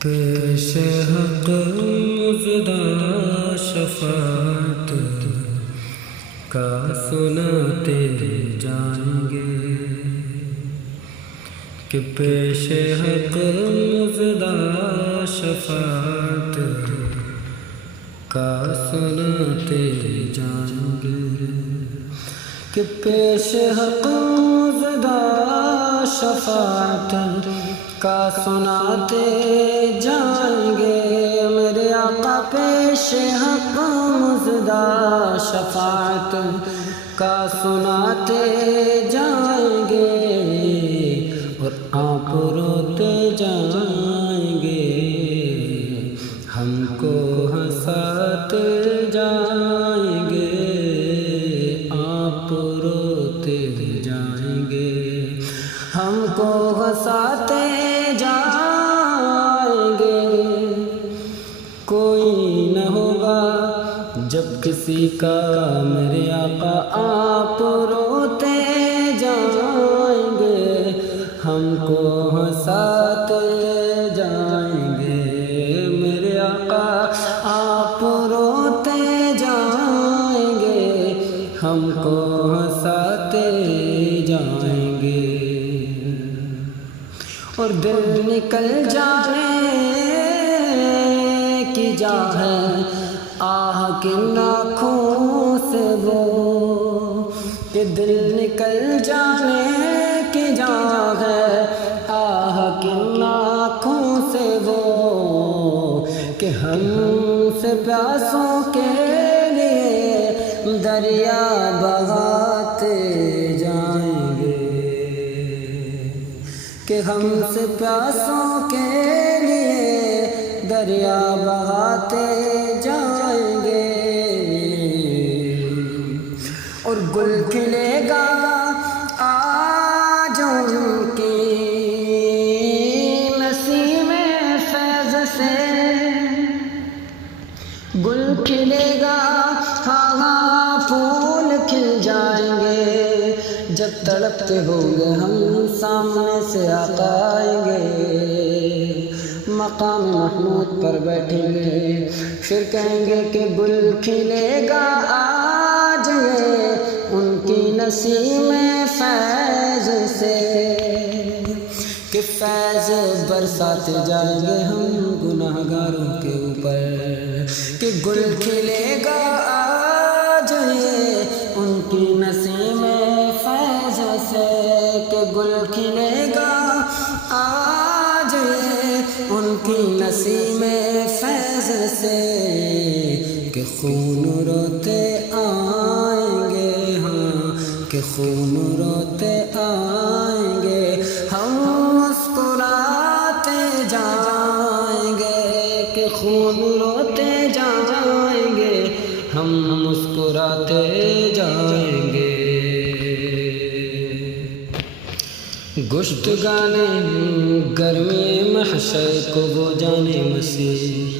پیش حق مزدہ شفاعت کا سناتے جائیں گے کہ پیش حق مزدہ شفاعت کا سناتے جائیں گے کہ پیش حق مزدہ شفاعت کا سناتے جائیں گے میرے آقا پیش حق مزدہ شفاعت کا سناتے جائیں گے اور آپ روتے جائیں گے ہم کو ہنساتے جائیں گے آپ روتے جائیں گے ہم کو ہنساتے جائیں گے کوئی نہ ہوگا جب کسی کا میرے آقا آپ روتے جائیں گے ہم کو ہنساتے جائیں گے میرے آقا آپ روتے جائیں گے ہم کو ہنساتے جائیں گے اور دل نکل جانے کی جا ہے آہ کی آنکھوں سے وہ کہ دل نکل جانے کی جا ہے آہ کی آنکھوں سے وہ کہ ہم سے پیاسوں کے لیے دریا بہاتے جائیں گے کہ ہم سے پیاسوں کے لیے دریا بہاتے جائیں گے اور گل کھلے گا آج ان کی نسیم فیض سے گل کھلے گا ہاں پھول کھل جائیں گے جب تڑپتے ہوں گے ہم سامنے سے آقا آئیں گے مقام محمود پر بیٹھیں گے پھر کہیں گے کہ گل کھلے گا آج یہ ان کی نسیم فیض سے کہ فیض برساتے جائیں گے ہم گناہ گاروں کے اوپر کہ گل کھلے گا آج یہ ان کی نسیم فیض سے کہ گل کھلے گا آج ان کی نسیم فیض سے کہ خون روتے آئیں گے ہاں کہ خون روتے آئیں گے ہم مسکراتے جائیں گے کہ خون روتے جائیں گے ہم مسکراتے جائیں گے گشتگانے گرمی محشر کو وہ جانے مسیح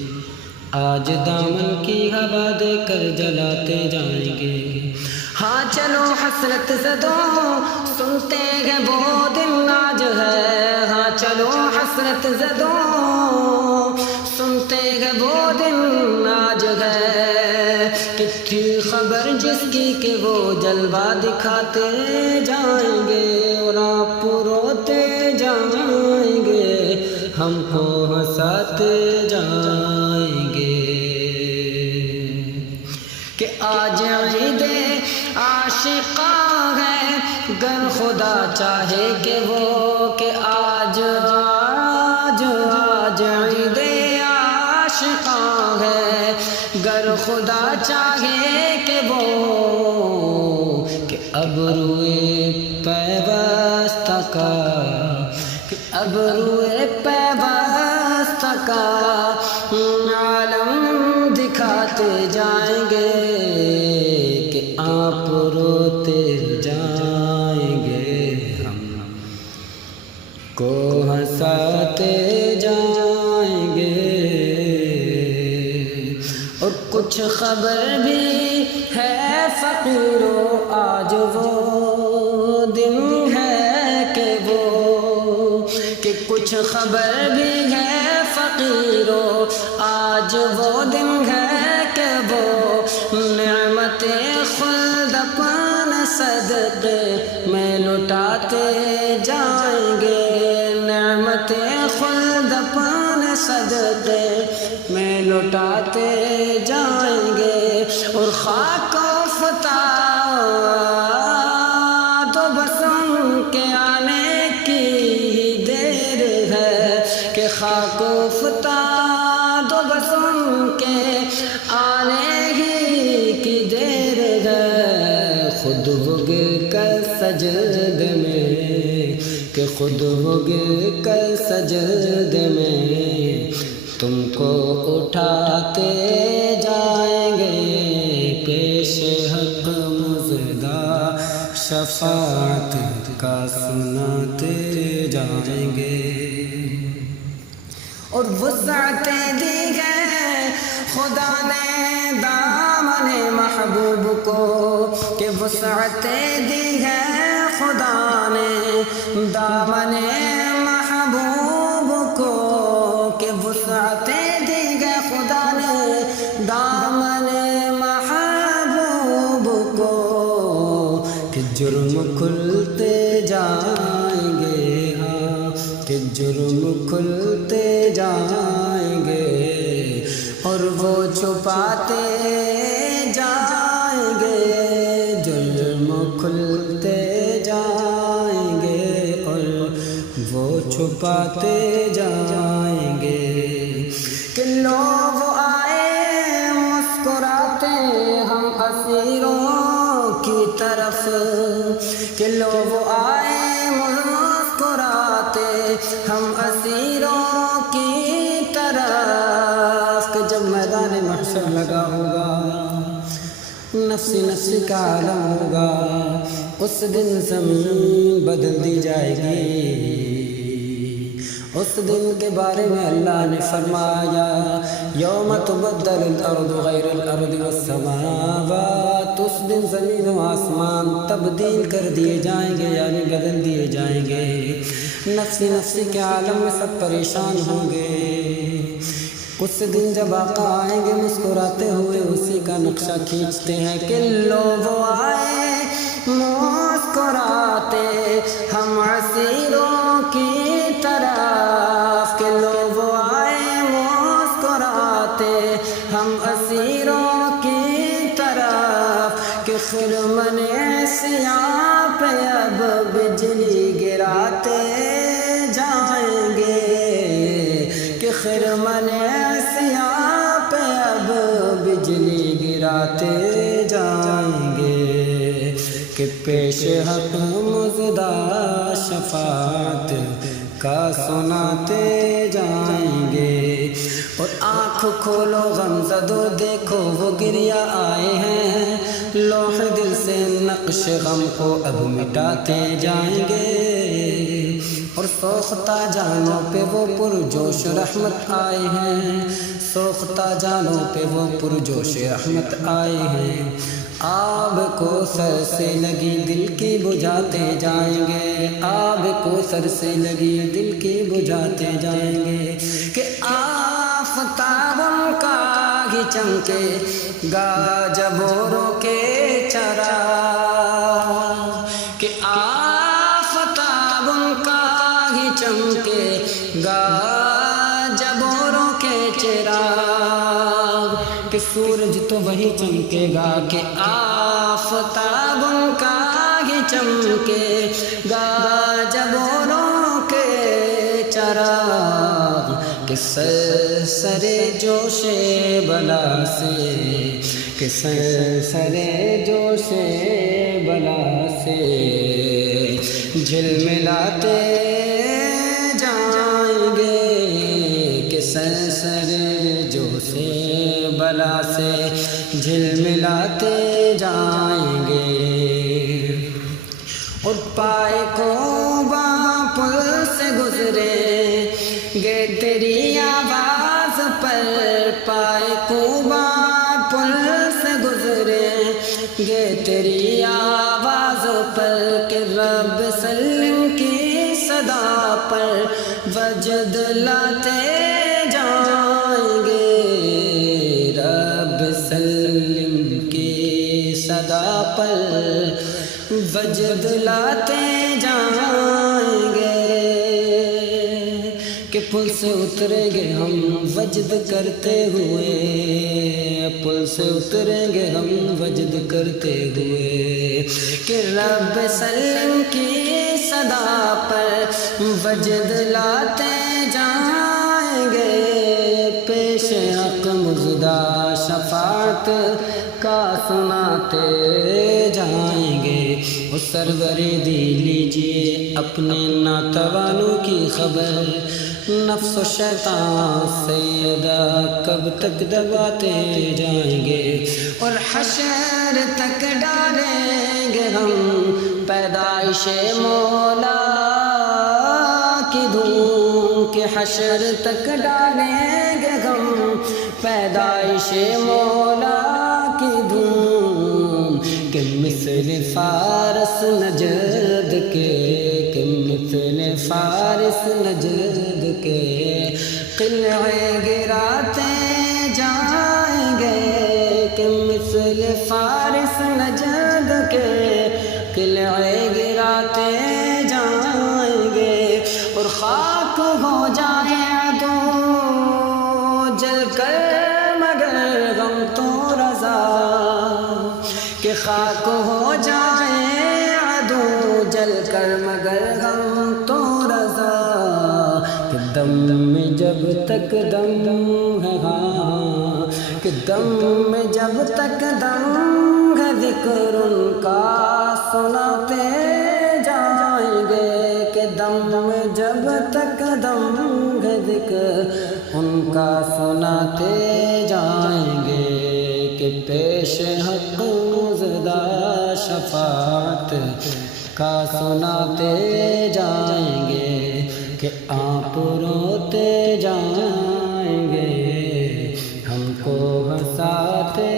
آج دامن کی ہوا دے کر جلاتے جائیں گے ہاں چلو حسرت زدوں سنتے ہیں وہ دن آج ہے ہاں چلو حسرت زدوں سنتے ہیں وہ دن آج ہے کتنی خبر جس کی کہ وہ جلوہ دکھاتے جائیں گے اور آپ روتے جائیں گے ہم کو ہنساتے جائیں گے کہ آج عید عاشقاں ہے گر خدا چاہے کہ وہ کہ آج عید عاشقاں ہے گر خدا چاہے کہ وہ کہ اب روئے پیوستہ کا کہ اب روئے پیوستہ کا عالم دکھاتے جائیں گے کہ آپ روتے جائیں گے ہم کو ہنساتے جائیں گے اور کچھ خبر بھی ہے فقیرو آج وہ دن ہے کہ وہ کہ کچھ خبر بھی ہے فقیر آج وہ دن ہے کہ وہ نعمت خلد اپنے صدقے میں لٹاتے جائیں گے، نعمت خلد اپنے صدقے میں لٹاتے جائیں گے، اور خاک و فتاد تو بس ان کے آنے کی دیر ہے، کہ خاک و فتاد تو بس ان کے آنے ہی کی دیر ہے، خود وہ گر کر سجدے میں، کہ خود وہ گر کر سجدے میں تم کو اٹھاتے جائیں گے، پیش حق مزدہ شفاعت کا سناتے جائیں گے۔ اور وسعتیں دی ہے خدا نے دامن محبوب کو، کہ وسعتیں دی ہے خدا نے دامن محبوب کو، کہ وسعتیں دی ہے خدا نے دامن محبوب کو، کہ جرم کھلتے جائیں گے، ہاں کہ جرم کھلتے جائیں گے، اور وہ چھپاتے جائیں گے، جرم کھلتے جائیں گے، اور وہ چھپاتے جائیں گے، کہ لوگ آئے مسکراتے ہم اسیروں کی طرف، کہ لوگ آئے مسکراتے ہم اسیروں کی طرف، کہ جب میدان محشر لگا ہوگا، نفسی نفسی کا عالم ہوگا، اس دن زمین بدل دی جائے گی۔ اس دن کے بارے میں اللہ نے فرمایا یوم تبدل الارض غیر الارض والسماوات، اس دن زمین و آسمان تبدیل کر دیے جائیں گے، یعنی بدل دیے جائیں گے، نفسی نفسی کے عالم میں سب پریشان ہوں گے۔ اس دن جب آقا آئیں گے مسکراتے ہوئے اسی کا نقشہ کھینچتے ہیں، کہ لوگ آئے مسکراتے ہم اسیروں کی طرف، کہ لوگ آئے مسکراتے ہم اسیروں کی طرف، کہ خرمن سیاہ پہ اب بجلی گراتے جائیں گے، کہ خرمن سیاہ پہ اب بجلی گراتے جائیں گے، کہ پیش حق مزدہ شفاعت کا سناتے جائیں گے۔ اور آنکھ کھولو غمزدو دیکھو وہ گریہ آئے ہیں، لوح دل سے نقش غم کو اب مٹاتے جائیں گے، اور سوختہ جانوں پہ وہ پرجوش رحمت آئے ہیں، سوختہ جانوں پہ وہ پرجوش رحمت آئے ہیں، آب کو سر سے لگی دل کی بجھاتے جائیں گے، آب کو سر سے لگی دل کی بجھاتے جائیں گے، کہ آفتاب ان کا ہی چمکے گا جب وہ روکے چراغ، کہ آفتاب ان کا ہی چمکے گا جب وہ روکے چراغ، کہ سورج تو وہی چمکے گا، کہ آفتاب ان کا ہی چمکے گا جب وہ روکے چراغ، کہ سرسرے جوش بلا سے، کہ سرسرے جوش بلا سے جھلملاتے جائیں گے، کہ سرسرے جوش بلا سے جھلملاتے جائیں گے، اور پائے کو پل سے گزرے گے تیری آواز پر، پائے کو پل سے گزرے گے تیری آواز پر، کہ رب سلم کی صدا پر وجد لاتے جائیں گے، پر وجد لاتے جائیں گے کہ پل سے اتریں گے ہم وجد کرتے ہوئے، پل سے اتریں گے ہم وجد کرتے ہوئے کہ رب سلم کی صدا پر وجد لاتے جائیں گے، پیش حق مزدہ شفاعت کا سناتے جائیں گے۔ وہ سرور دی لیجئے اپنے ناتوانوں کی خبر، نفس و شیطان سیدہ کب تک دباتے جائیں گے، اور حشر تک ڈالیں گے ہم پیدائش مولا کی دھوم، کہ حشر تک ڈالیں گے ہم پیدائش مولا کی دھوم، کہ مثل فارس نجد کے، کہ مثل فارس نجد کے قلعے گراتے جائیں گے، کہ مثل فارس نجد کے قلعے گراتے جائیں گے، اور خاک ہو جائے عدو جل کر مگر غم تو رضا، کہ خاک ہو جائے عدو جل کر مگر غم تو رضا، کہ دم میں جب تک دم ہے، ہاں کہ دم میں جب تک دم ہے ذکر ان کا سناتے جائیں گے، کہ دم میں جب تک دم ہے ذکر ان کا سناتے جائیں گے، کہ پیش حق مزدہ شفاعت کا سناتے جائیں گے، کہ آپ روتے جائیں گے ہم کو ہنساتے